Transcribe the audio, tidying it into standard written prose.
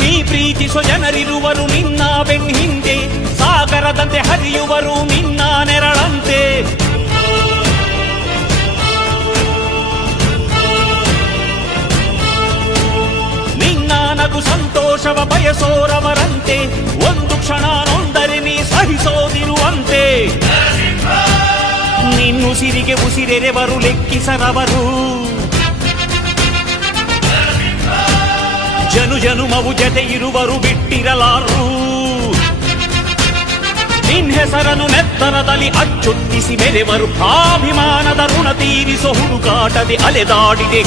ನೀ ಪ್ರೀತಿಸೋ ಜನರಿರುವರು ನಿನ್ನ ಬೆನ್ನ ಹಿಂದೆ, ಸಾಗರದಂತೆ ಹರಿಯುವರು ನಿನ್ನ ನೆರಳಂತೆ. ನಿನ್ನ ನಗು ಸಂತೋಷವ ಬಯಸೋರವರಂತೆ, ಒಂದು ಕ್ಷಣ ನೊಂದರೆ ನೀ ಸಹಿಸೋದಿರುವಂತೆ. ನಿನ್ನುಸಿರಿಗೆ ಉಸಿರೆರೆವರು ಲೆಕ್ಕಿಸರವರು, ಜನು ಜನುಮವು ಜತೆ ಇರುವರು ಬಿಟ್ಟಿರಲಾರು. ನಿನ್ ಹೆಸರನ್ನು ನೆತ್ತರದಲ್ಲಿ ಅಚ್ಚೊತ್ತಿಸಿ ಮೆರೆವರು, ಅಭಿಮಾನದ ಋಣ ತೀರಿಸೋ ಹುಡುಕಾಟದೆ ಅಲೆದಾಡಿದೆ.